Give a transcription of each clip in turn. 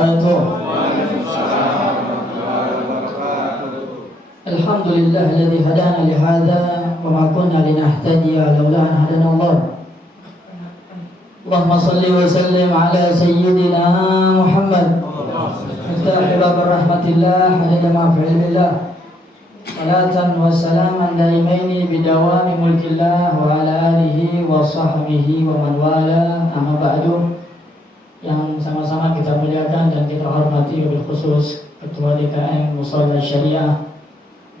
wabarakatuh. Alhamdulillahilladzi hadana li hadza wa ma kunna linahtadiya laula an hadana Allah. Allahumma shalli wa sallim ala sayyidina Muhammad. Miftah bab rahmatillah adada ma fi ilmillah. Salatan wa salaman daimaini bidawami mulkillah wa ala alihi wa sahbihi wa man wala. Amma ba'du. Yang sama-sama kita muliakan dan kita hormati, wabil khusus Ketua DKM Mushola Syariah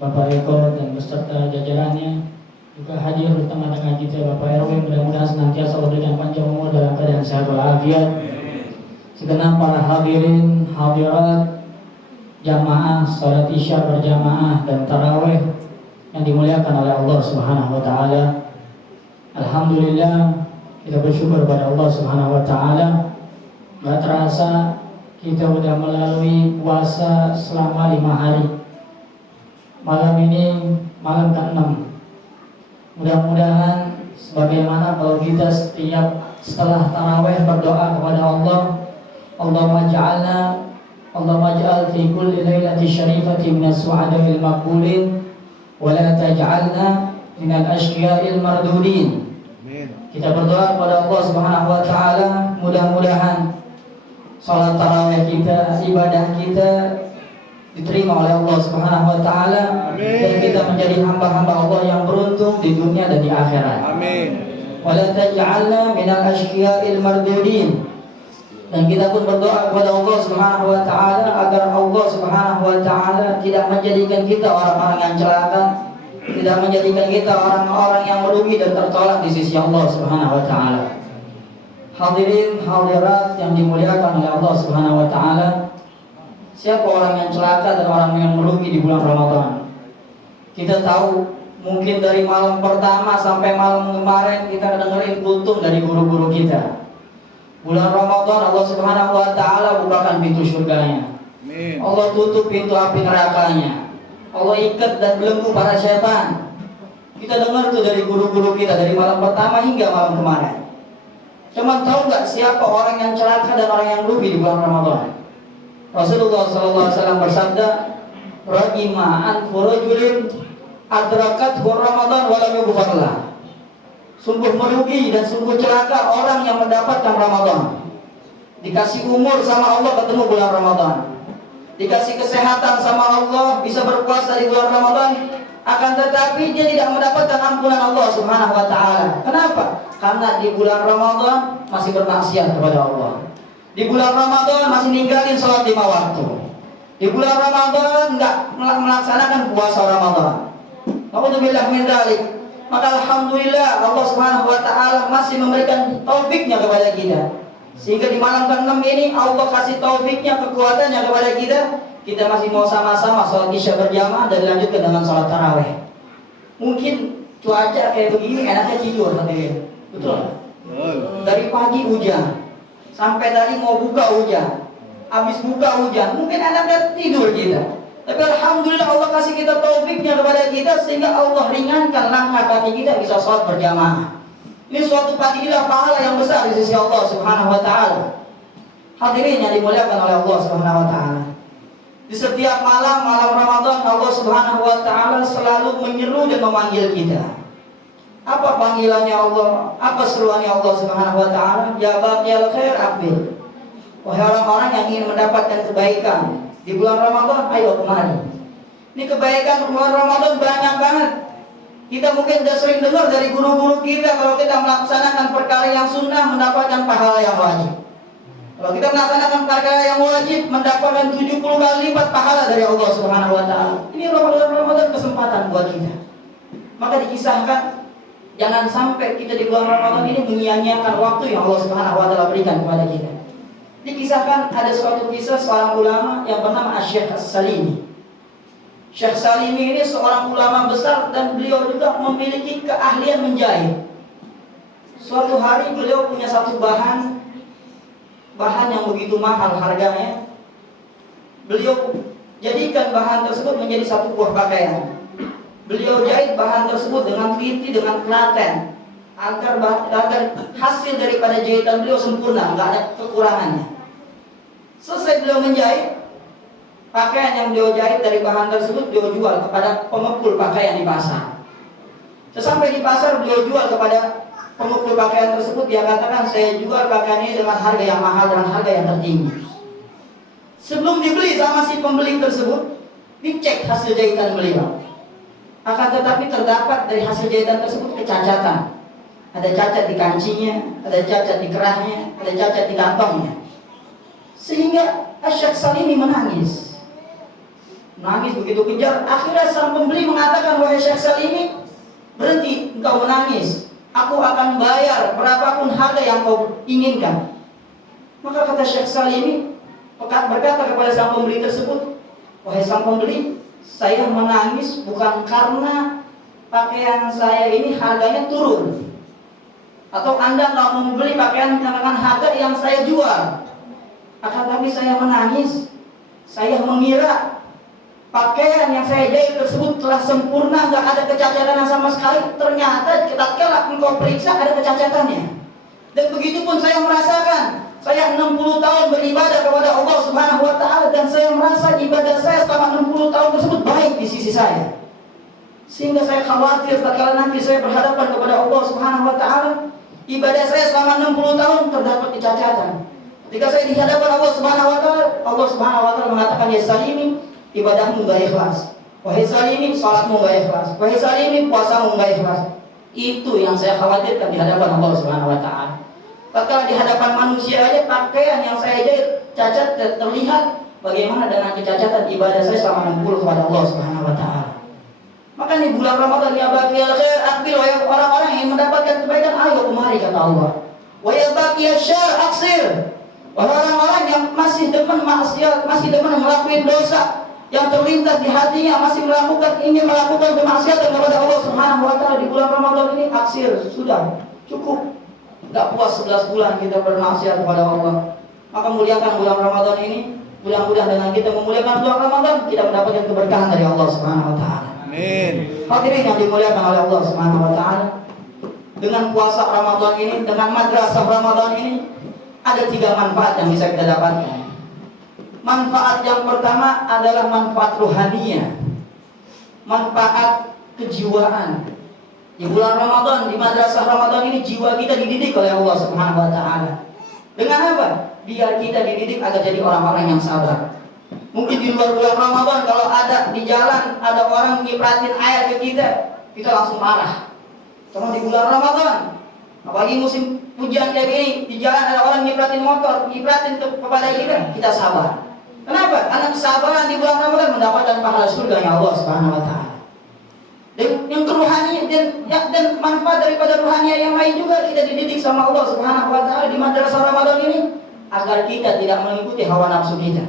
Bapak Eko dan beserta jajarannya, juga hadir di tengah-tengah kita Bapak RW. Mudah-mudahan senantiasa diberikan panjang umur dalam keadaan sehat walafiat. Segenap para hadirin hadirat jamaah salat isya berjamaah dan tarawih yang dimuliakan oleh Allah Subhanahu wa taala. Alhamdulillah, kita bersyukur kepada Allah Subhanahu wa taala. Gak terasa kita sudah melalui puasa selama 5 hari. Malam ini malam ke-6. Mudah-mudahan sebagaimana kalau kita setiap setelah tarawih berdoa kepada Allah, Allahumma ja'al fi kulli lailati syarifati minas su'ada'il maqbulin wa la taj'alna minal ashqiya'il mardudin. Kita berdoa kepada Allah Subhanahu wa taala, mudah-mudahan salat tarawih kita, ibadah kita diterima oleh Allah Subhanahu wa taala, dan kita menjadi hamba-hamba Allah yang beruntung di dunia dan di akhirat. Amin. Wa la taj'alna minal ashqiya'il mardudin. Dan kita pun berdoa kepada Allah Subhanahu wa taala agar Allah Subhanahu wa taala tidak menjadikan kita orang-orang yang celaka, tidak menjadikan kita orang-orang yang merugi dan tertolak di sisi Allah Subhanahu wa taala. Hadirin hadirat yang dimuliakan oleh Allah Subhanahu wa taala, siapa orang yang celaka dan orang yang merugi di bulan Ramadan? Kita tahu mungkin dari malam pertama sampai malam kemarin kita dengerin kutuk dari guru-guru kita. Bulan Ramadan Allah Subhanahu wa taala bukakan pintu surganya. Allah tutup pintu api nerakanya. Allah ikat dan belenggu para setan. Kita dengar tuh dari guru-guru kita dari malam pertama hingga malam kemarin. Cuman tahu nggak siapa orang yang celaka dan orang yang rugi di bulan Ramadan? Rasulullah SAW bersabda, "Ragima an furujulin adrakat Ramadan walam yughfarlah." Sungguh merugi dan sungguh celaka orang yang mendapatkan Ramadan. Dikasih umur sama Allah ketemu bulan Ramadan. Dikasih kesehatan sama Allah bisa berpuasa di bulan Ramadan, akan tetapi dia tidak mendapatkan ampunan Allah Subhanahu wa taala. Kenapa? Karena di bulan Ramadan masih bermaksiat kepada Allah. Di bulan Ramadan masih ninggalin sholat 5 waktu. Di bulan Ramadan enggak melaksanakan puasa Ramadan. Alhamdulillah min dzalik. Maka alhamdulillah Allah Subhanahu wa taala masih memberikan taufiknya kepada kita. Sehingga di malam ke-6 ini Allah kasih taufiknya, kekuatannya kepada kita. Kita masih mau sama-sama sholat isya berjamaah dan dilanjutkan dengan sholat tarawih. Mungkin cuaca kayak begini enaknya tidur hadirin. Betul? Dari pagi hujan sampai tadi mau buka hujan, habis buka hujan, mungkin enaknya tidur kita. Tapi alhamdulillah Allah kasih kita taufiknya kepada kita sehingga Allah ringankan langkah kaki kita bisa sholat berjamaah. Ini suatu fadilah pahala yang besar di sisi Allah Subhanahu wa taala. Hadirin yang dimuliakan oleh Allah Subhanahu wa taala. Di setiap malam Ramadan Allah Subhanahu wa taala selalu menyeru dan memanggil kita. Apa panggilannya Allah? Apa seruannya Allah Subhanahu wa taala? Ya baqiyal khair aqbil. Wahai orang-orang yang ingin mendapatkan kebaikan di bulan Ramadan, ayo kemari. Ini kebaikan bulan Ramadan banyak banget. Kita mungkin sudah sering dengar dari guru-guru kita kalau kita melaksanakan perkara yang sunnah mendapatkan pahala yang wajib. Kalau kita melaksanakan perkara yang wajib mendapatkan 70 kali lipat pahala dari Allah Subhanahu wa taala. Ini Ramadan kesempatan buat kita. Maka dikisahkan jangan sampai kita di bulan Ramadan ini menyia-nyiakan waktu yang Allah Subhanahu wa taala berikan kepada kita. Dikisahkan ada suatu kisah seorang ulama yang bernama Syekh As-Salimi. Syekh Salimi ini seorang ulama besar dan beliau juga memiliki keahlian menjahit. Suatu hari beliau punya satu bahan yang begitu mahal harganya. Beliau jadikan bahan tersebut menjadi satu buah pakaian. Beliau jahit bahan tersebut dengan teliti, dengan telaten, agar hasil daripada jahitan beliau sempurna, nggak ada kekurangannya. Selesai beliau menjahit, pakaian yang beliau jahit dari bahan tersebut beliau jual kepada pengepul pakaian di pasar. Sesampai di pasar beliau jual kepada pengepul pakaian tersebut, dia katakan, saya jual pakaian ini dengan harga yang mahal dan harga yang tertinggi. Sebelum dibeli sama si pembeli tersebut, dicek hasil jahitan beliau. Akan tetapi terdapat dari hasil jahitan tersebut kecacatan. Ada cacat di kancinya, ada cacat di kerahnya, ada cacat di kantongnya. Sehingga Syekh Salimi menangis begitu kejar. Akhirnya sang pembeli mengatakan, wahai Syekh Salimi, berhenti engkau menangis, aku akan bayar berapapun harga yang kau inginkan. Maka kata Syekh Salimi berkata kepada sang pembeli tersebut, wahai sang pembeli, saya menangis bukan karena pakaian saya ini harganya turun, atau Anda nggak mau membeli pakaian dengan harga yang saya jual. Akan tapi saya menangis, saya mengira pakaian yang saya jahit tersebut telah sempurna, nggak ada kecacatan sama sekali. Ternyata tatkala engkau periksa ada kecacatannya. Dan begitu pun saya merasakan, saya 60 tahun beribadah kepada Allah Subhanahu wa Ta'ala, dan saya merasa ibadah saya selama 60 tahun tersebut baik di sisi saya. Sehingga saya khawatir tatkala nanti saya berhadapan kepada Allah Subhanahu wa Ta'ala, ibadah saya selama 60 tahun terdapat kecacatan. Ketika saya di hadapan Allah Subhanahu wa Ta'ala, Allah Subhanahu wa Ta'ala mengatakan, ya Salimi, ibadahmu enggak ikhlas. Wahai Salimi, salatmu enggak ikhlas. Wahai Salimi, puasamu enggak ikhlas. Itu yang saya khawatirkan di hadapan Allah Subhanahu wa Ta'ala. Tatkala di hadapan manusia aja pakaian yang saya jahit cacat terlihat, bagaimana dengan kecacatan ibadah saya selama 60 kepada Allah Subhanahu wa Ta'ala. Maka di bulan Ramadan, ya baqiyal khair aqbil, wahai orang-orang yang mendapatkan kebaikan, ayo kemari kata Allah. Wa ya baqiyal syarr aqsir. Wahai orang-orang yang masih demen maksiat, masih demen melakukan dosa, yang terlintas di hatinya, masih ingin melakukan kemaksiatan kepada Allah Subhanahu wa Ta'ala di bulan Ramadan ini, aksir, sudah cukup. Gak puas 11 bulan kita bermaksiat kepada Allah. Maka muliakan bulan Ramadan ini. Mudah-mudahan dengan kita memuliakan bulan Ramadan, kita mendapatkan keberkahan dari Allah Subhanahu wa Ta'ala. Amin. Hadirin yang dimuliakan oleh Allah Subhanahu wa Ta'ala, dengan puasa Ramadan ini, dengan madrasah Ramadan ini, ada 3 manfaat yang bisa kita dapatkan. Manfaat yang pertama adalah manfaat rohaniah, manfaat kejiwaan. Di bulan Ramadan, di madrasah Ramadan ini, jiwa kita dididik oleh Allah Subhanahu wa Ta'ala. Dengan apa? Biar kita dididik agar jadi orang-orang yang sabar. Mungkin di luar bulan Ramadan, kalau ada di jalan ada orang nyipratin air ke kita langsung marah. Cuma di bulan Ramadan, apalagi musim hujan kayak gini, di jalan ada orang nyipratin motor, nyipratin kepada kita sabar. Kenapa? Karena kesabaran di bulan Ramadan mendapatkan pahala surga yang Allah Subhanahu wa Ta'ala. Dan yang keruhanian dan manfaat daripada rohaniah yang lain juga, kita dididik sama Allah Subhanahu wa Ta'ala di madrasah Ramadan ini agar kita tidak mengikuti hawa nafsu kita.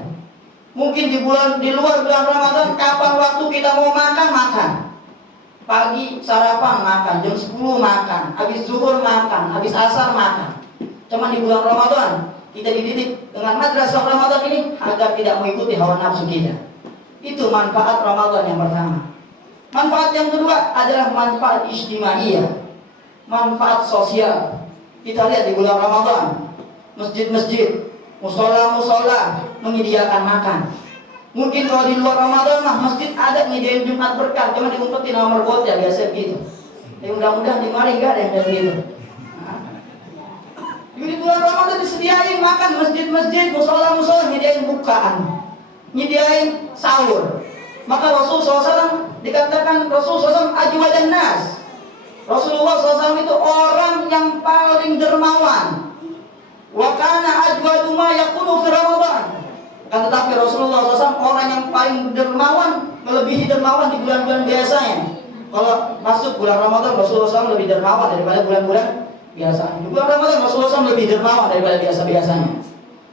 Mungkin di luar bulan Ramadan, kapan waktu kita mau makan. Pagi sarapan makan, jam 10 makan, habis zuhur makan, habis asar makan. Cuma di bulan Ramadan kita dididik dengan madrasah Ramadan ini agar tidak mengikuti hawa nafsu kita. Itu manfaat Ramadan yang pertama. Manfaat yang kedua adalah manfaat ijtimaiyah, manfaat sosial. Kita lihat di bulan Ramadan, masjid-masjid, musola-musola menyediakan makan. Mungkin kalau di luar Ramadan mah masjid ada nyediain Jumat berkah, cuma diumpetin nomor botnya biasa gitu. Mudah-mudahan di mari enggak ada yang kayak gitu. Di bulan Ramadan disediain makan, masjid-masjid, musola-musola nyediain bukaan, nyediain sahur. Maka Rasulullah SAW dikatakan Rasulullah SAW ajwadan nas. Rasulullah SAW itu orang yang paling dermawan. Wa kana ajwadu ma yakunu fi Ramadan. Kan tetapi Rasulullah SAW orang yang paling dermawan, melebihi dermawan di bulan-bulan biasanya. Kalau masuk bulan Ramadan, Rasulullah SAW lebih dermawan daripada bulan-bulan biasanya. Di bulan Ramadan Rasulullah SAW lebih dermawan daripada biasa-biasanya.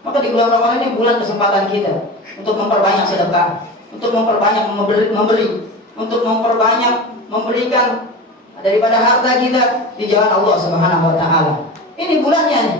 Maka di bulan Ramadan ini bulan kesempatan kita untuk memperbanyak sedekah, untuk memperbanyak memberi, untuk memperbanyak memberikan daripada harta kita di jalan Allah Subhanahu wa Ta'ala. Ini bulannya nih.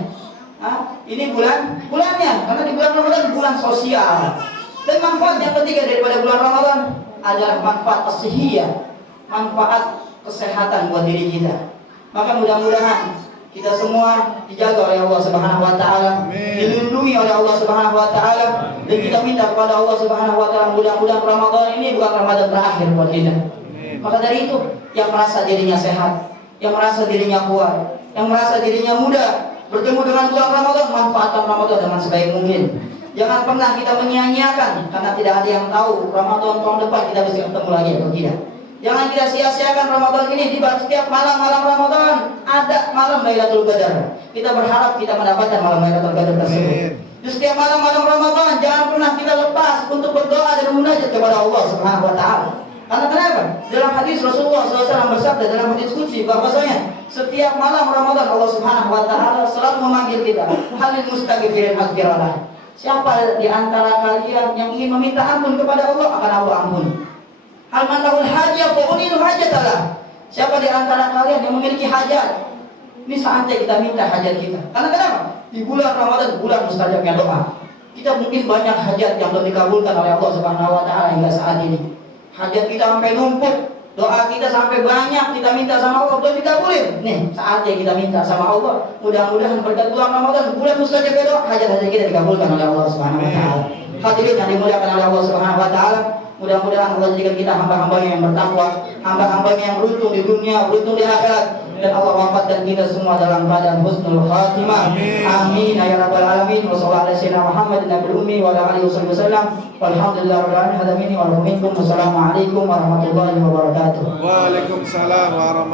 Ini bulannya, karena di bulan Ramadan bulan sosial. Dan manfaat yang ketiga daripada bulan Ramadan adalah manfaat as-sihhiyah, manfaat kesehatan buat diri kita. Maka mudah-mudahan kita semua dijaga oleh Allah Subhanahu wa taala, dilindungi oleh Allah Subhanahu wa taala, dan kita minta kepada Allah Subhanahu wa taala mudah-mudahan Ramadan ini bukan Ramadan terakhir buat kita. Maka dari itu, yang merasa dirinya sehat, yang merasa dirinya kuat, yang merasa dirinya muda bertemu dengan bulan Ramadan, manfaatkan Ramadan dengan sebaik mungkin. Jangan pernah kita menyia-nyiakan, karena tidak ada yang tahu Ramadan tahun depan kita bisa ketemu lagi atau tidak. Jangan kita sia-siakan Ramadan ini. Di setiap malam-malam Ramadan ada malam Lailatul Qadar. Kita berharap kita mendapatkan malam Lailatul Qadar tersebut. Di setiap malam-malam Ramadan jangan pernah kita lepas untuk berdoa dan munajat kepada Allah Subhanahu wa taala. Karena kenapa? Dalam hadis Rasulullah SAW bersabda dalam hadis qudsi bahwasanya setiap malam Ramadan Allah Subhanahu wa taala selalu memanggil kita, halil mustaghfirin aghfirallah. Siapa di antara kalian yang ingin meminta ampun kepada Allah, akan Allah ampuni. Hal man lahul hajah fa unilu hajatalah. Siapa di antara kalian yang memiliki hajat, ini saatnya kita minta hajat kita. Karena kenapa? Di bulan Ramadan, bulan mustajabnya doa. Kita mungkin banyak hajat yang belum dikabulkan oleh Allah Subhanahu wa taala hingga saat ini. Hajat kita sampai numpuk, doa kita sampai banyak, kita minta sama Allah belum dikabulin. Nih, saatnya kita minta sama Allah. Mudah-mudahan berkat bulan Ramadan, bulan mustajab doa, hajat-hajat kita dikabulkan oleh Allah Subhanahu wa taala. Hadirin yang dimuliakan oleh Allah Subhanahu wa taala, mudah-mudahan Allah jadikan kita hamba-hambanya yang bertakwa, hamba-hambanya yang beruntung di dunia, beruntung di akhirat, dan Allah wafatkan kita semua dalam keadaan husnul khatimah. Amin ya rabbal alamin. Wassallallahu ala sayyidina Muhammad nabiyil ummi wa ala alihi wasallam. Walhamdulillahirabbil alamin wa minkum. Wassalamualaikum warahmatullahi wabarakatuh. Waalaikumsalam warahmatullahi